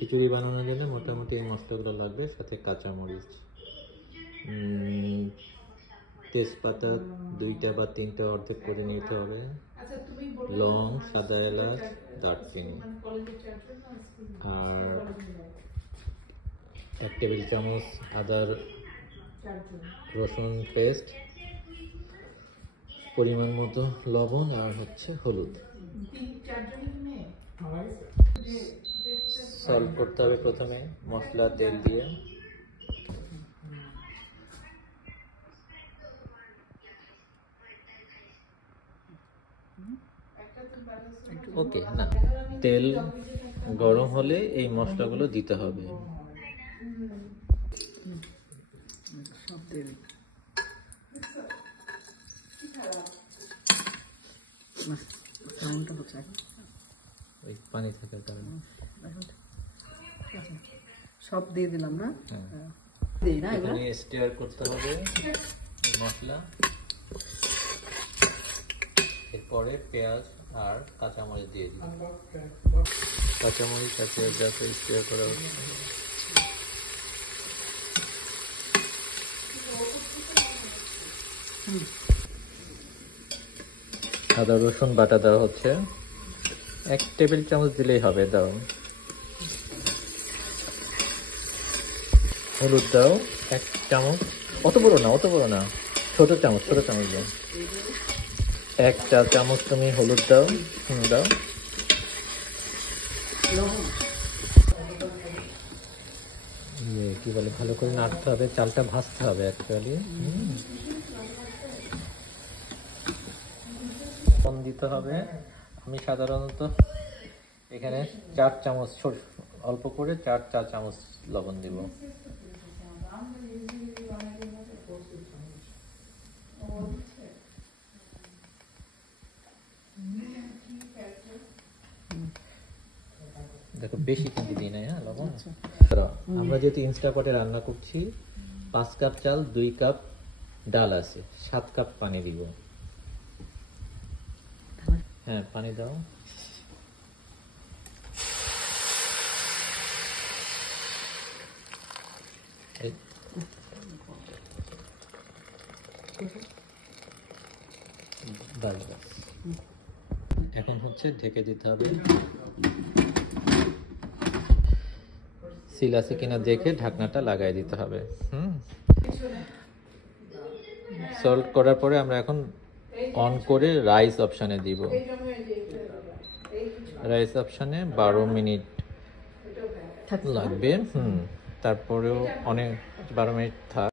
খিচুড়ি বানানোর জন্য মোটামুটি এই মশলাগুলো লাগবে, সাথে কাঁচামরিচ, তেজপাতা 2টা বা 3টা অর্ধেক করে নিতে হবে, লং, সাদা এলাচ, দারচিনি, আর 1 টেবিল চামচ আদা রসুন পেস্ট, পরিমাণ মতো লবণ, আর হচ্ছে হলুদ। সল্ট করতে হবে প্রথমে মশলা তেল দিয়ে। ওকে, না, তেল গরম হলে এই মশলাগুলো দিতে হবে। সব দিয়ে দিই। সাউন্ডটা হচ্ছে ওই পানি থাকার কারণে সব দিয়ে দিলাম না। হ্যাঁ, দিই না, এখানে স্টিয়ার করতে হবে মশলা। এরপরে পেঁয়াজ আর কাঁচামরিচ দিয়ে দিই। কাঁচামরিচ আর পেঁয়াজ যাতে স্টিয়ার করা হচ্ছে। আদা রসুন বাটা দেওয়া হচ্ছে, 1 টেবিল চামচ দিলেই হবে। দাও হলুদ দাও 1 চামচ, অত বড় না, ছোট চামচ দাও। 1 চা চামচ তুমি হলুদ দাও। দাও। কি বলে, ভালো করে নাড়তে হবে, চালটা ভাজতে হবে অ্যাকচুয়ালি। কম দিতে হবে। আমি সাধারণত এখানে 4 চামচ, অল্প করে 4 চা চামচ লবণ দিব। দেখো বেশি কিন্তু দিই না, হ্যাঁ লবণ। আমরা যেহেতু ইনস্টাপটে রান্না করছি, 5 কাপ চাল 2 কাপ ডাল আছে, 7 কাপ পানি দিব। হ্যাঁ, পানি দাও। এখন হচ্ছে ঢেকে দিতে হবে। সিল আছে কিনা দেখে ঢাকনাটা লাগাই দিতে হবে। সল্ট করার পরে আমরা এখন অন করে রাইস অপশানে দিব। রাইস অপশানে 12 মিনিট লাগবে। তারপরেও অনেক 12 মিনিট থাক।